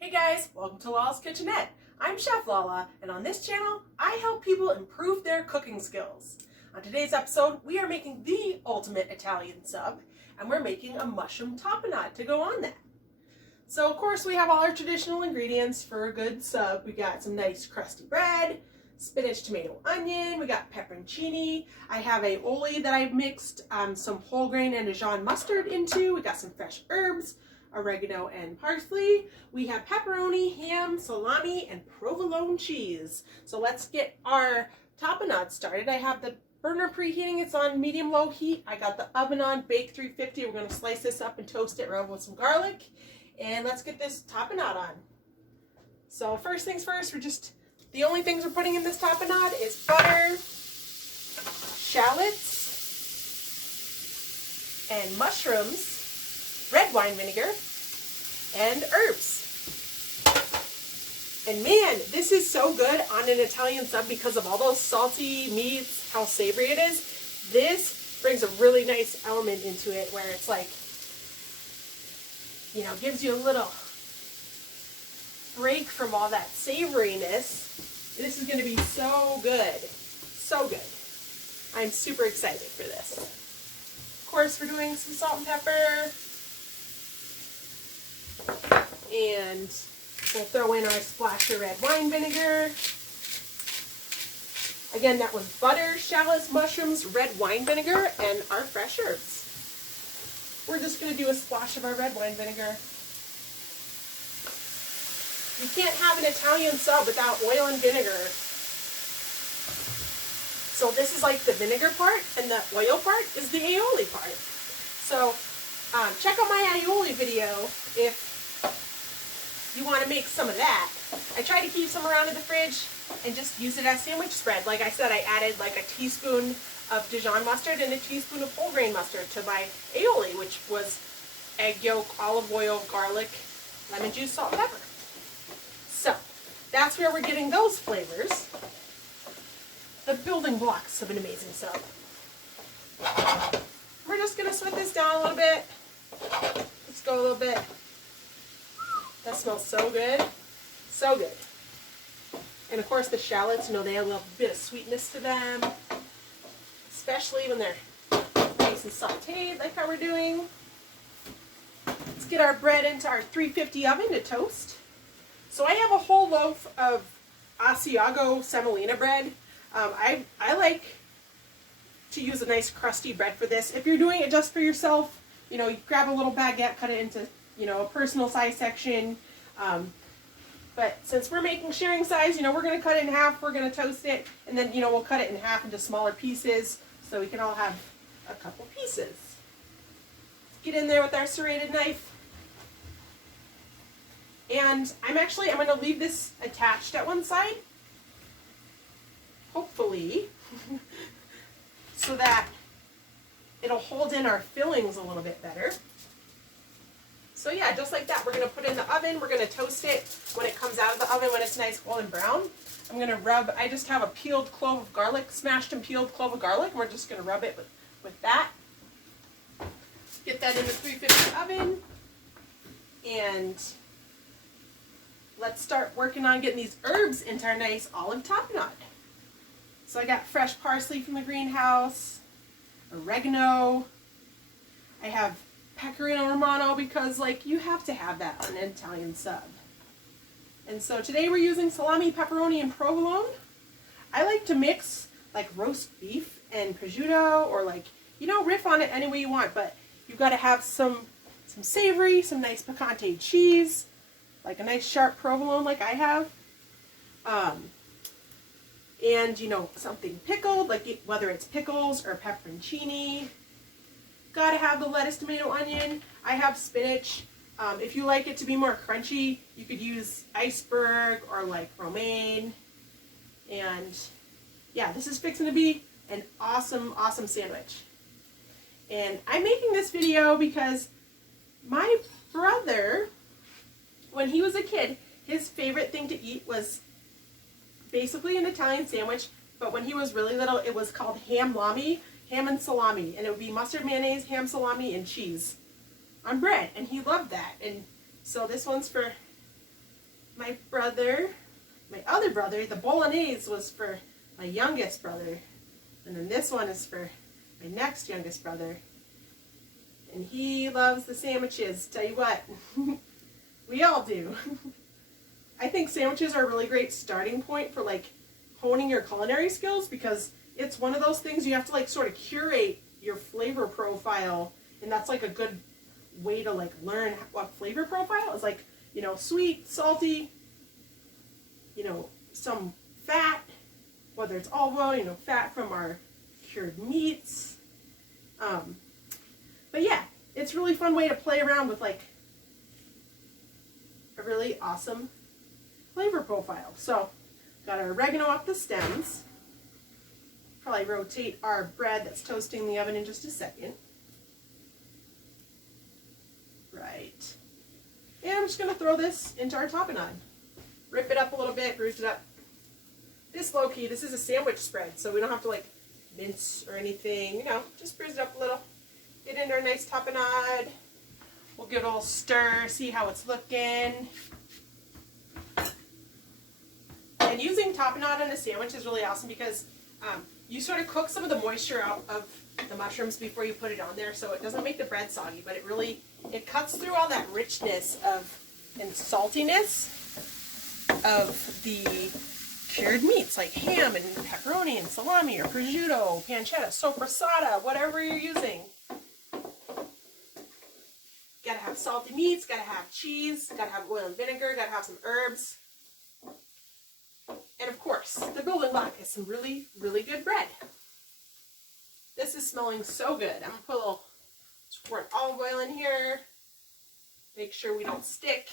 Hey guys, welcome to Lala's Kitchenette. I'm Chef Lala, and on this channel, I help people improve their cooking skills. On today's episode, we are making the ultimate Italian sub, and we're making a mushroom tapenade to go on that. So of course we have all our traditional ingredients for a good sub. We got some nice crusty bread, spinach, tomato, onion, we got pepperoncini. I have aioli that I've mixed some whole grain and Dijon mustard into. We got some fresh herbs, oregano and parsley. We have pepperoni, ham, salami, and provolone cheese. So let's get our tapenade started. I have the burner preheating. It's on medium-low heat. I got the oven on, bake 350. We're going to slice this up and toast it, rub with some garlic. And let's get this tapenade on. So first things first, the only things we're putting in this tapenade is butter, shallots, and mushrooms, red wine vinegar, and herbs. And man, this is so good on an Italian sub because of all those salty meats, how savory it is. This brings a really nice element into it where it's like, you know, gives you a little break from all that savoriness. This is going to be so good. So good. I'm super excited for this. Of course, we're doing some salt and pepper. And we'll throw in our splash of red wine vinegar. Again, that was butter, shallots, mushrooms, red wine vinegar, and our fresh herbs. We're just going to do a splash of our red wine vinegar. You can't have an Italian sub without oil and vinegar. So this is like the vinegar part, and the oil part is the aioli part. So check out my aioli video if you want to make some of that. I try to keep some around in the fridge and just use it as sandwich spread. Like I said, I added like a teaspoon of Dijon mustard and a teaspoon of whole grain mustard to my aioli, which was egg yolk, olive oil, garlic, lemon juice, salt, and pepper. So that's where we're getting those flavors. The building blocks of an amazing sub. We're just going to sweat this down a little bit. Let's go a little bit. That smells so good. So good. And of course the shallots, you know, they have a little bit of sweetness to them. Especially when they're nice and sauteed like how we're doing. Let's get our bread into our 350 oven to toast. So I have a whole loaf of Asiago semolina bread. I like to use a nice crusty bread for this. If you're doing it just for yourself, you know, you grab a little baguette, cut it into, you know, a personal size section. But since we're making sharing size, you know, we're going to cut it in half, we're going to toast it, and then, you know, we'll cut it in half into smaller pieces so we can all have a couple pieces. Let's get in there with our serrated knife. And I'm going to leave this attached at one side, hopefully, so that it'll hold in our fillings a little bit better. So yeah, just like that, we're going to put it in the oven. We're going to toast it when it comes out of the oven when it's nice golden brown. I'm going to rub, I just have a peeled clove of garlic, smashed and peeled clove of garlic. And we're just going to rub it with that. Get that in the 350 oven. And let's start working on getting these herbs into our nice olive tapenade. So I got fresh parsley from the greenhouse, oregano. I have pecorino romano because, like, you have to have that on an Italian sub. And so today we're using salami, pepperoni, and provolone. I like to mix like roast beef and prosciutto, or like, you know, riff on it any way you want, but you've got to have some savory, some nice picante cheese, like a nice sharp provolone like I have. And, you know, something pickled, like whether it's pickles or pepperoncini. Gotta have the lettuce, tomato, onion. I have spinach. If you like it to be more crunchy, you could use iceberg or like romaine. And yeah, this is fixing to be an awesome, awesome sandwich. And I'm making this video because my brother, when he was a kid, his favorite thing to eat was basically an Italian sandwich, but when he was really little, it was called ham and salami, and it would be mustard, mayonnaise, ham, salami, and cheese on bread, and he loved that. And so this one's for my brother, my other brother, the bolognese was for my youngest brother. And then this one is for my next youngest brother. And he loves the sandwiches. Tell you what, we all do. I think sandwiches are a really great starting point for like honing your culinary skills, because it's one of those things you have to like sort of curate your flavor profile. And that's like a good way to like learn what flavor profile is, like, you know, sweet, salty, you know, some fat, whether it's olive oil, you know, fat from our cured meats. But yeah, it's a really fun way to play around with like a really awesome flavor profile. So, got our oregano off the stems. Probably rotate our bread that's toasting in the oven in just a second. Right. And I'm just going to throw this into our tapenade. Rip it up a little bit, bruise it up. This low-key, this is a sandwich spread, so we don't have to like mince or anything, you know, just bruise it up a little. Get in our nice tapenade. We'll give it a little stir, see how it's looking. And using tapenade in a sandwich is really awesome because you sort of cook some of the moisture out of the mushrooms before you put it on there, so it doesn't make the bread soggy, but it cuts through all that richness and saltiness of the cured meats, like ham and pepperoni and salami or prosciutto, pancetta, sopressata, whatever you're using. Gotta have salty meats, gotta have cheese, gotta have oil and vinegar, gotta have some herbs. And of course, the building block is some really, really good bread. This is smelling so good. I'm gonna put a little squirt olive oil in here. Make sure we don't stick.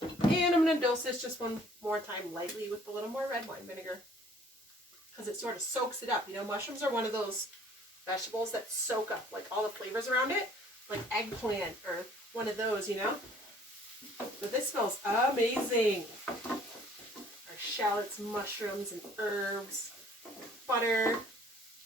And I'm going to dose this just one more time lightly with a little more red wine vinegar, because it sort of soaks it up. You know, mushrooms are one of those vegetables that soak up like all the flavors around it, like eggplant or one of those, you know. But this smells amazing. Our shallots, mushrooms, and herbs, butter,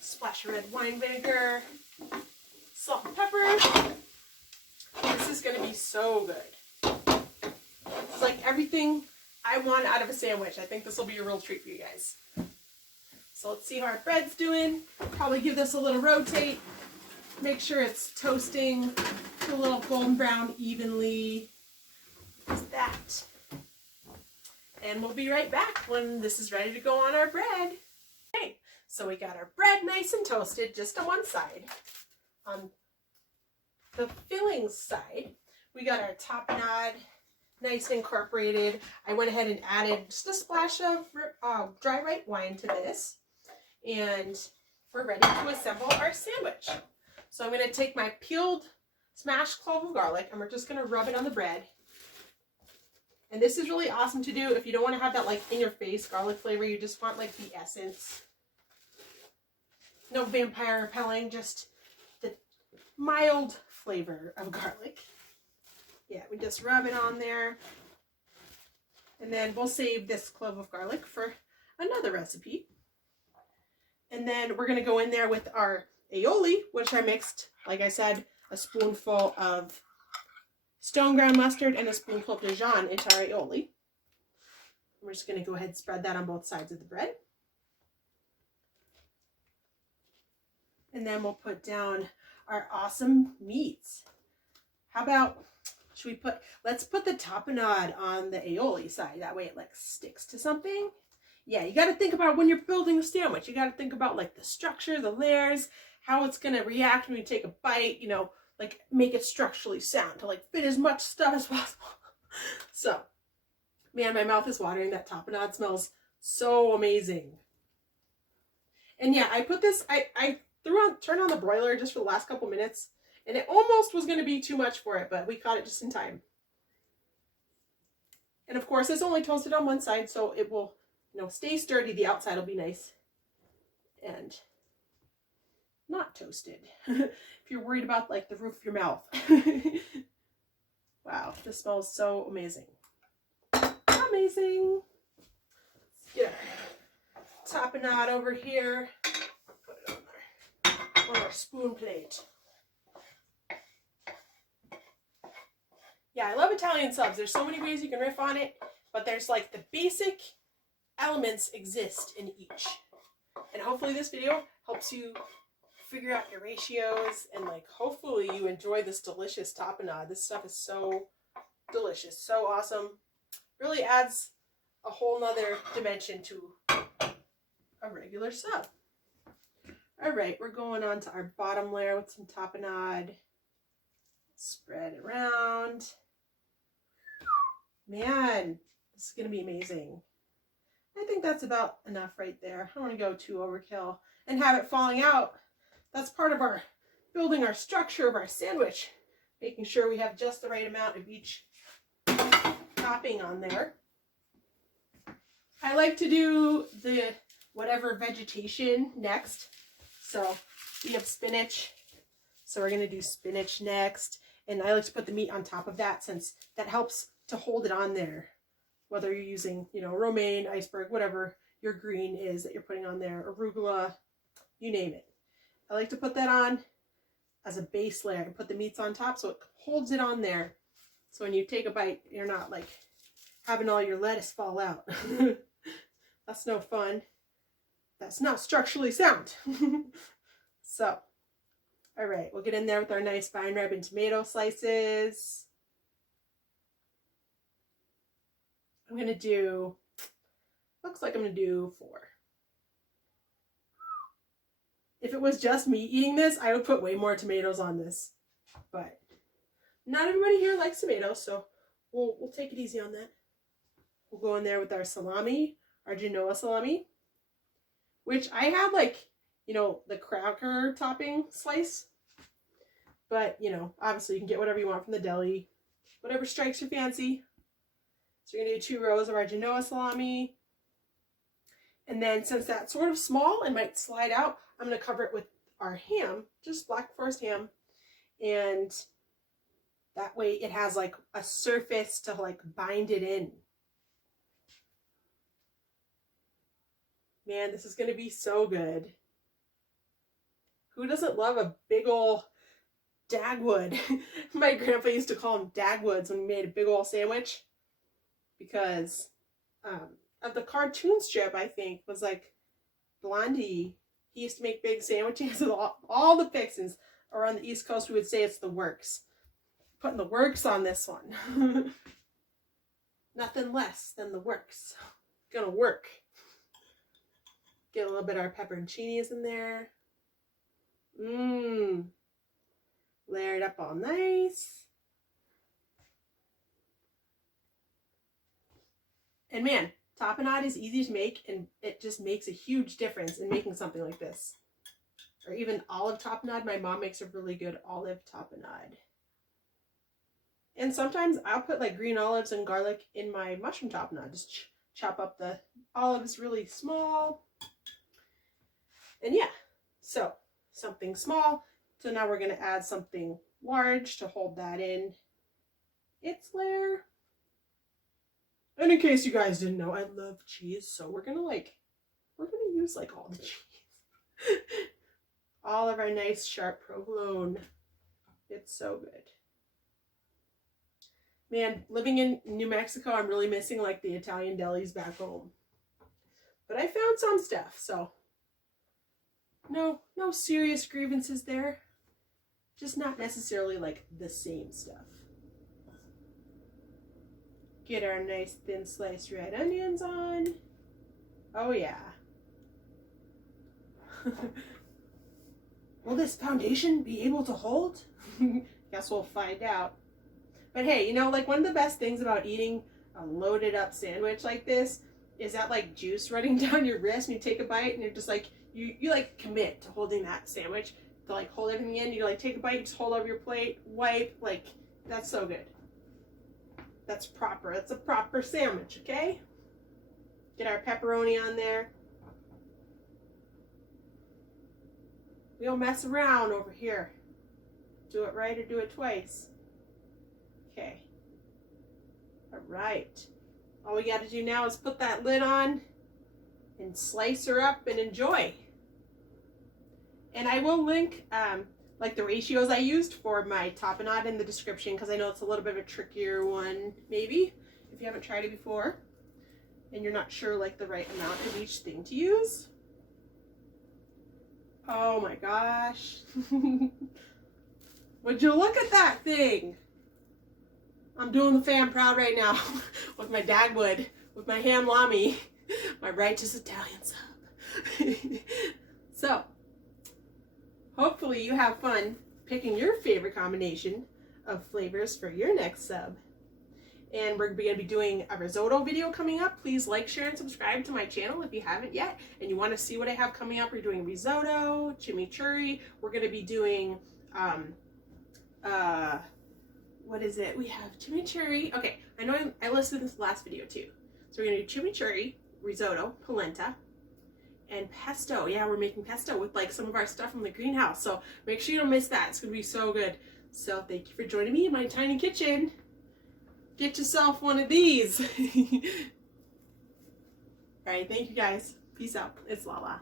splash of red wine vinegar, salt and pepper. This is going to be so good. It's like everything I want out of a sandwich. I think this will be a real treat for you guys. So let's see how our bread's doing. Probably give this a little rotate. Make sure it's toasting to a little golden brown evenly. Just that. And we'll be right back when this is ready to go on our bread. Okay, so we got our bread nice and toasted just on one side. On the filling side, we got our tapenade nice and incorporated. I went ahead and added just a splash of dry white wine to this. And we're ready to assemble our sandwich. So I'm going to take my peeled, smashed clove of garlic, and we're just going to rub it on the bread. And this is really awesome to do if you don't want to have that like in your face garlic flavor. You just want like the essence. No vampire repelling, just the mild flavor of garlic. Yeah, we just rub it on there. And then we'll save this clove of garlic for another recipe. And then we're going to go in there with our aioli, which I mixed, like I said, a spoonful of stone ground mustard and a spoonful of Dijon into our aioli. We're just going to go ahead and spread that on both sides of the bread. And then we'll put down our awesome meats. How about, let's put the tapenade on the aioli side. That way it like sticks to something. Yeah, you got to think about when you're building a sandwich. You got to think about like the structure, the layers, how it's going to react when you take a bite, you know, like make it structurally sound to like fit as much stuff as possible. So, man, my mouth is watering. That tapenade smells so amazing. And yeah, I put this, I turned on the broiler just for the last couple minutes, and it almost was going to be too much for it, but we caught it just in time. And of course, it's only toasted on one side, so it will, you know, stay sturdy. The outside will be nice and not toasted. If you're worried about like the roof of your mouth. Wow, this smells so amazing. Amazing. Let's get our tapenade over here. Put it on our spoon plate. Yeah, I love Italian subs. There's so many ways you can riff on it, but there's like the basic elements exist in each. And hopefully this video helps you figure out your ratios, and like hopefully you enjoy this delicious tapenade. This stuff is so delicious, so awesome. Really adds a whole nother dimension to a regular sub. All right, we're going on to our bottom layer with some tapenade. Spread it around. Man, this is gonna be amazing. I think that's about enough right there. I don't want to go too overkill and have it falling out. That's part of our building our structure of our sandwich, making sure we have just the right amount of each topping on there. I like to do the whatever vegetation next. So we have spinach, so we're going to do spinach next. And I like to put the meat on top of that, since that helps to hold it on there. Whether you're using, you know, romaine, iceberg, whatever your green is that you're putting on there, arugula, you name it. I like to put that on as a base layer and put the meats on top so it holds it on there. So when you take a bite, you're not like having all your lettuce fall out. That's no fun. That's not structurally sound. So, all right, we'll get in there with our nice fine ribbon tomato slices. I'm going to do, looks like I'm going to do 4. If it was just me eating this, I would put way more tomatoes on this. But not everybody here likes tomatoes, so we'll take it easy on that. We'll go in there with our salami, our Genoa salami, which I have like, you know, the cracker topping slice. But, you know, obviously you can get whatever you want from the deli, whatever strikes your fancy. So we're going to do 2 rows of our Genoa salami. And then since that's sort of small and might slide out, I'm going to cover it with our ham, just Black Forest ham. And that way it has like a surface to like bind it in. Man, this is going to be so good. Who doesn't love a big ol' Dagwood? My grandpa used to call them Dagwoods when we made a big ol' sandwich. Because of the cartoon strip, I think, was like Blondie. He used to make big sandwiches with all the fixings. Or on the East Coast, we would say it's the works. Putting the works on this one. Nothing less than the works. Gonna work. Get a little bit of our pepperoncinis in there. Layer it up all nice. And man, tapenade is easy to make, and it just makes a huge difference in making something like this. Or even olive tapenade. My mom makes a really good olive tapenade. And sometimes I'll put like green olives and garlic in my mushroom tapenade. Just chop up the olives really small. And yeah, so something small. So now we're going to add something large to hold that in its layer. And in case you guys didn't know, I love cheese, so we're gonna use like all the cheese. All of our nice sharp provolone. It's so good. Man, living in New Mexico, I'm really missing like the Italian delis back home. But I found some stuff, so no serious grievances there. Just not necessarily like the same stuff. Get our nice thin sliced red onions on. Oh yeah. Will this foundation be able to hold? Guess we'll find out. But hey, you know, like one of the best things about eating a loaded up sandwich like this is that like juice running down your wrist, and you take a bite and you're just like, you like commit to holding that sandwich, to like hold everything in. You like take a bite, just hold over your plate, wipe, like that's so good. That's proper. That's a proper sandwich, okay? Get our pepperoni on there. We don't mess around over here. Do it right or do it twice. Okay. All right. All we got to do now is put that lid on and slice her up and enjoy. And I will link like the ratios I used for my tapenade in the description, because I know it's a little bit of a trickier one, maybe, if you haven't tried it before and you're not sure like the right amount of each thing to use. Oh my gosh. Would you look at that thing? I'm doing the fam proud right now with my dagwood, with my ham lami, my righteous Italian sub. So, hopefully you have fun picking your favorite combination of flavors for your next sub. And we're going to be doing a risotto video coming up. Please like, share, and subscribe to my channel if you haven't yet. And you want to see what I have coming up. We're doing risotto, chimichurri. We're going to be doing, what is it? We have chimichurri. Okay, I know I listed this last video too. So we're going to do chimichurri, risotto, polenta, and pesto. Yeah, we're making pesto with like some of our stuff from the greenhouse. So make sure you don't miss that. It's going to be so good. So thank you for joining me in my tiny kitchen. Get yourself one of these. All right, thank you guys. Peace out. It's Lala.